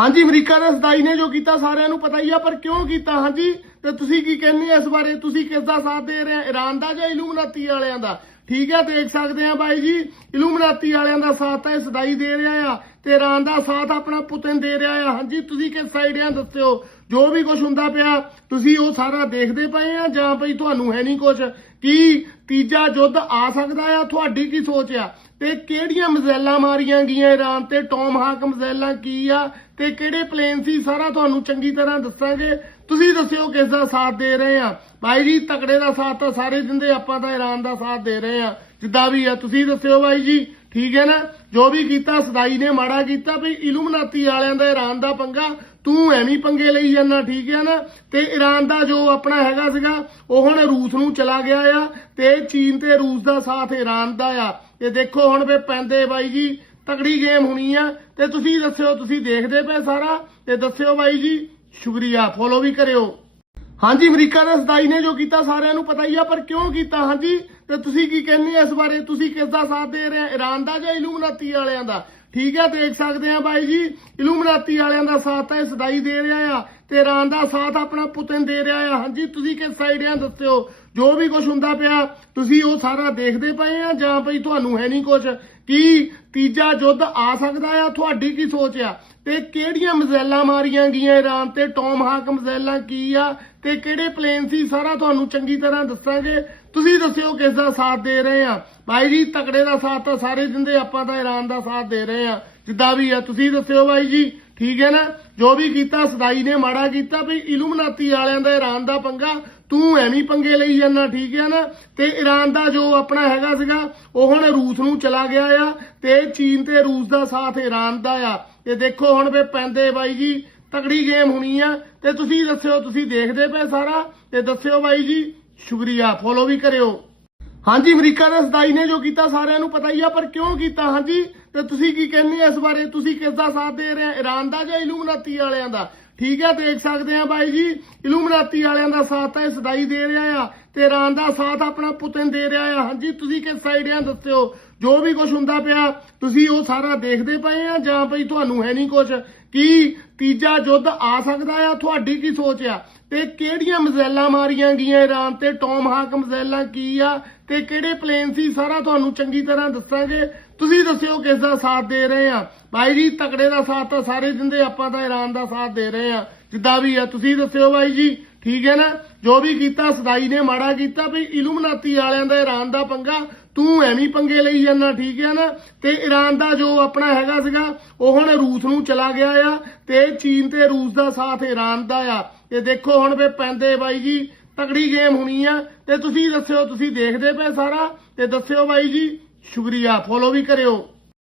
ਹਾਂਜੀ, ਅਮਰੀਕਾ ਦੇ ਸਦਾਈ ਨੇ ਜੋ ਕੀਤਾ, ਸਾਰਿਆਂ ਨੂੰ ਪਤਾ ਹੀ ਆ, ਪਰ ਕਿਉਂ ਕੀਤਾ? ਹਾਂਜੀ, ਤੇ ਤੁਸੀਂ ਕੀ ਕਹਿੰਦੇ ਆ ਇਸ ਬਾਰੇ? ਤੁਸੀਂ ਕਿਸ ਦਾ ਸਾਥ ਦੇ ਰਹੇ ਆ ਇਰਾਨ ਦਾ ਜਾਂ ਇਲੂਮਨਾਤੀ ਵਾਲਿਆਂ ਦਾ? ਠੀਕ ਹੈ ਦੇਖ ਸਕਦੇ ਆ ਬਾਈ ਜੀ, ਇਲੂਮਨਾਤੀ ਵਾਲਿਆਂ ਦਾ ਸਾਥ ਤਾਂ ਸਦਾਈ ਦੇ ਰਿਹਾ ਆ, ਤੇ ਇਰਾਨ ਦਾ ਸਾਥ ਆਪਣਾ ਪੁਤਨ ਦੇ ਰਿਹਾ ਆ। ਹਾਂਜੀ, ਤੁਸੀਂ ਕਿਸ ਸਾਈਡ ਆ? ਦੱਸਿਓ। ਜੋ ਵੀ ਕੁਝ ਹੁੰਦਾ ਪਿਆ, ਤੁਸੀਂ ਉਹ ਸਾਰਾ ਦੇਖਦੇ ਪਏ ਆ, ਜਾਂ ਭਈ ਤੁਹਾਨੂੰ ਹੈ ਨਹੀਂ ਕੁਝ ਕੀ ਤੀਜਾ ਯੁੱਧ ਆ ਸਕਦਾ ਆ? ਤੁਹਾਡੀ ਕੀ ਸੋਚ ਆ? ਤੇ ਕਿਹੜੀਆਂ ਮਜ਼ੈਲਾਂ ਮਾਰੀਆਂ ਗਈਆਂ ਇਰਾਨ ਤੇ? ਟੌਮ ਹਾਕ ਮਜ਼ੈਲਾਂ ਕੀ ਆ? ਤੇ ਕਿਹੜੇ ਪਲੇਨ ਸੀ? ਸਾਰਾ ਤੁਹਾਨੂੰ ਚੰਗੀ ਤਰ੍ਹਾਂ ਦੱਸਾਂਗੇ। ਤੁਸੀਂ ਦੱਸਿਓ ਕਿਸ ਦਾ ਸਾਥ ਦੇ ਰਹੇ ਆ? ਭਾਈ ਜੀ, ਤਕੜੇ ਦਾ ਸਾਥ ਤਾਂ ਸਾਰੇ ਦਿੰਦੇ, ਆਪਾਂ ਤਾਂ ਇਰਾਨ ਦਾ ਸਾਥ ਦੇ ਰਹੇ ਆ। ਜਿੱਦਾਂ ਵੀ ਆ, ਤੁਸੀਂ ਦੱਸਿਓ ਭਾਈ ਜੀ। ਠੀਕ ਹੈ ਨਾ? ਜੋ ਵੀ ਕੀਤਾ, ਸਦਾਈ ਨੇ ਮਾੜਾ ਕੀਤਾ, ਵੀ ਇਲੂਮਨਾਤੀ ਵਾਲਿਆਂ ਦਾ ਇਰਾਨ ਦਾ ਪੰਗਾ। ਤੂੰ ਐਵੇਂ ਪੰਗੇ ਲਈ ਜਾਂਦਾ, ਠੀਕ ਹੈ ਨਾ? ਤੇ ਈਰਾਨ ਦਾ ਜੋ ਆਪਣਾ ਹੈਗਾ ਸੀਗਾ, ਉਹ ਹੁਣ ਰੂਸ ਨੂੰ ਚਲਾ ਗਿਆ ਆ ਤੇ ਚੀਨ ਤੇ ਰੂਸ ਦਾ ਸਾਥ ਈਰਾਨ ਦਾ ਆ। ਤੇ ਦੇਖੋ ਹੁਣ ਵੇ ਪੈਂਦੇ ਬਾਈ ਜੀ, ਤਕੜੀ ਗੇਮ ਹੋਣੀ ਆ। ਤੇ ਤੁਸੀਂ ਦੱਸਿਓ, ਤੁਸੀਂ ਦੇਖਦੇ ਪਏ ਸਾਰਾ? ਤੇ ਦੱਸਿਓ ਬਾਈ ਜੀ, ਸ਼ੁਕਰੀਆ ਫੋਲੋ ਵੀ ਕਰਿਓ। ਹਾਂਜੀ, ਅਮਰੀਕਾ ਦੇ ਸਦਾਈ ਨੇ ਜੋ ਕੀਤਾ, ਸਾਰਿਆਂ ਨੂੰ ਪਤਾ ਹੀ ਆ, ਪਰ ਕਿਉਂ ਕੀਤਾ? ਹਾਂਜੀ, ਤੇ ਤੁਸੀਂ ਕੀ ਕਹਿੰਦੇ ਆ ਇਸ ਬਾਰੇ? ਤੁਸੀਂ ਕਿਸ ਦਾ ਸਾਥ ਦੇ ਰਹੇ ਆ? ਇਰਾਨ ਦਾ ਜਾਂ ਇਲੂਮਨਾਤੀ ਵਾਲਿਆਂ ਦਾ? ਠੀਕ ਹੈ ਦੇਖ ਸਕਦੇ ਆ ਬਾਈ ਜੀ। ਇਲੂਮਨਾਤੀ ਵਾਲਿਆਂ ਦਾ ਸਾਥ ਤਾਂ ਸਦਾਈ ਦੇ ਰਿਹਾ ਆ ਤੇ ਇਰਾਨ ਦਾ ਸਾਥ ਆਪਣਾ ਪੁਤਨ ਦੇ ਰਿਹਾ ਆ। ਹਾਂਜੀ, ਤੁਸੀਂ ਕਿਸ ਸਾਈਡ ਆ ਦੱਸਿਓ? ਜੋ ਵੀ ਕੁਝ ਹੁੰਦਾ ਪਿਆ, ਤੁਸੀਂ ਉਹ ਸਾਰਾ ਦੇਖਦੇ ਪਏ ਆ ਜਾਂ ਭਈ ਤੁਹਾਨੂੰ ਹੈ ਨਹੀਂ ਕੁਝ ਕੀ ਤੀਜਾ ਯੁੱਧ ਆ ਸਕਦਾ ਆ? ਤੁਹਾਡੀ ਕੀ ਸੋਚ ਆ? ਤੇ ਕਿਹੜੀਆਂ ਮਜ਼ੈਲਾਂ ਮਾਰੀਆਂ ਗਈਆਂ ਇਰਾਨ ਤੇ? ਟੌਮ ਹਾਕ ਮਜ਼ੈਲਾਂ ਕੀ ਆ? ਤੇ ਕਿਹੜੇ ਪਲੇਨ ਸੀ? ਸਾਰਾ ਤੁਹਾਨੂੰ ਚੰਗੀ ਤਰ੍ਹਾਂ ਦੱਸਾਂਗੇ। ਤੁਸੀਂ ਦੱਸਿਓ ਕਿਸ ਦਾ ਸਾਥ ਦੇ ਰਹੇ ਆ? ਭਾਈ ਜੀ, ਤਕੜੇ ਦਾ ਸਾਥ ਤਾਂ ਸਾਰੇ ਦਿੰਦੇ, ਆਪਾਂ ਤਾਂ ਇਰਾਨ ਦਾ ਸਾਥ ਦੇ ਰਹੇ ਆ। ਜਿੱਦਾਂ ਵੀ ਆ, ਤੁਸੀਂ ਦੱਸਿਓ ਭਾਈ ਜੀ। ਠੀਕ ਹੈ ਨਾ? ਜੋ ਵੀ ਕੀਤਾ, ਸਦਾਈ ਨੇ ਮਾੜਾ ਕੀਤਾ ਵੀ ਇਲੂਮਨਾਤੀ ਵਾਲਿਆਂ ਦਾ ਇਰਾਨ ਦਾ ਪੰਗਾ, ਤੂੰ ਐਵੇਂ ਪੰਗੇ ਲਈ ਜਾਂਦਾ, ਠੀਕ ਹੈ ਨਾ? ਤੇ ਈਰਾਨ ਦਾ ਜੋ ਆਪਣਾ ਹੈਗਾ ਸੀਗਾ, ਉਹ ਹੁਣ ਰੂਸ ਨੂੰ ਚਲਾ ਗਿਆ ਆ ਤੇ ਚੀਨ ਤੇ ਰੂਸ ਦਾ ਸਾਥ ਈਰਾਨ ਦਾ ਆ। ਤੇ ਦੇਖੋ ਹੁਣ ਵੇ ਪੈਂਦੇ ਬਾਈ ਜੀ, ਤਕੜੀ ਗੇਮ ਹੋਣੀ ਆ, ਤੇ ਤੁਸੀਂ ਦੱਸਿਓ, ਤੁਸੀਂ ਦੇਖਦੇ ਪਏ ਸਾਰਾ, ਤੇ ਦੱਸਿਓ ਬਾਈ ਜੀ, ਸ਼ੁਕਰੀਆ ਫੋਲੋ ਵੀ ਕਰਿਓ। ਹਾਂਜੀ, ਅਮਰੀਕਾ ਦੇ ਸਦਾਈ ਨੇ ਜੋ ਕੀਤਾ, ਸਾਰਿਆਂ ਨੂੰ ਪਤਾ ਹੀ ਆ, ਪਰ ਕਿਉਂ ਕੀਤਾ? ਹਾਂਜੀ, ਤੇ ਤੁਸੀਂ ਕੀ ਕਹਿੰਦੇ ਆ ਇਸ ਬਾਰੇ? ਤੁਸੀਂ ਕਿਸ ਦਾ ਸਾਥ ਦੇ ਰਹੇ ਆ ਇਰਾਨ ਦਾ ਜਾਂ ਇਲੂਮਨਾਤੀ ਵਾਲਿਆਂ ਦਾ? ਠੀਕ ਹੈ ਦੇਖ ਸਕਦੇ ਆ ਬਾਈ ਜੀ। ਇਲੂਮਨਾਤੀ ਵਾਲਿਆਂ ਦਾ ਸਾਥ ਤਾਂ ਸਦਾਈ ਦੇ ਰਿਹਾ ਆ ਤੇ ਇਰਾਨ ਦਾ ਸਾਥ ਆਪਣਾ ਪੁਤਨ ਦੇ ਰਿਹਾ ਆ। ਹਾਂਜੀ, ਤੁਸੀਂ ਕਿਸ ਸਾਈਡ ਆ ਦੱਸਿਓ? ਜੋ ਵੀ ਕੁਝ ਹੁੰਦਾ ਪਿਆ, ਤੁਸੀਂ ਉਹ ਸਾਰਾ ਦੇਖਦੇ ਪਏ ਆ ਜਾਂ ਭਈ ਤੁਹਾਨੂੰ ਹੈ ਨਹੀਂ ਕੁਝ ਕੀ ਤੀਜਾ ਯੁੱਧ ਆ ਸਕਦਾ ਆ? ਤੁਹਾਡੀ ਕੀ ਸੋਚ ਆ? ਤੇ ਕਿਹੜੀਆਂ ਮਜ਼ੈਲਾਂ ਮਾਰੀਆਂ ਗਈਆਂ ਇਰਾਨ ਤੇ? ਟੌਮ ਹਾਕ ਮਜ਼ੈਲਾਂ ਕੀ ਆ? ਤੇ ਕਿਹੜੇ ਪਲੇਨ ਸੀ? ਸਾਰਾ ਤੁਹਾਨੂੰ ਚੰਗੀ ਤਰ੍ਹਾਂ ਦੱਸਾਂਗੇ। ਤੁਸੀਂ ਦੱਸਿਓ ਕਿਸ ਦਾ ਸਾਥ ਦੇ ਰਹੇ ਆ। ਭਾਈ ਜੀ, ਤਕੜੇ ਦਾ ਸਾਥ ਤਾਂ ਸਾਰੇ ਦਿੰਦੇ, ਆਪਾਂ ਤਾਂ ਇਰਾਨ ਦਾ ਸਾਥ ਦੇ ਰਹੇ ਆ। ਜਿੱਦਾਂ ਵੀ ਆ, ਤੁਸੀਂ ਦੱਸਿਓ ਭਾਈ ਜੀ। ਠੀਕ ਹੈ ਨਾ? ਜੋ ਵੀ ਕੀਤਾ, ਸਦਾਈ ਨੇ ਮਾੜਾ ਕੀਤਾ, ਵੀ ਇਲੂਮਨਾਤੀ ਵਾਲਿਆਂ ਦਾ, ਇਰਾਨ ਦਾ ਪੰਗਾ ਤੂੰ ਐਵੇਂ ਪੰਗੇ ਲਈ ਜਾਂਦਾ, ਠੀਕ ਹੈ ਨਾ? ਤੇ ਈਰਾਨ ਦਾ ਜੋ ਆਪਣਾ ਹੈਗਾ ਸੀਗਾ, ਉਹ ਹੁਣ ਰੂਸ ਨੂੰ ਚਲਾ ਗਿਆ ਆ ਤੇ ਚੀਨ ਤੇ ਰੂਸ ਦਾ ਸਾਥ ਈਰਾਨ ਦਾ ਆ। ਤੇ ਦੇਖੋ ਹੁਣ ਵੇ ਪੈਂਦੇ ਬਾਈ ਜੀ, ਤਕੜੀ ਗੇਮ ਹੋਣੀ ਆ। ਤੇ ਤੁਸੀਂ ਦੱਸਿਓ, ਤੁਸੀਂ ਦੇਖਦੇ ਪਏ ਸਾਰਾ। ਤੇ ਦੱਸਿਓ ਬਾਈ ਜੀ, ਸ਼ੁਕਰੀਆ, ਫੋਲੋ ਵੀ ਕਰਿਓ।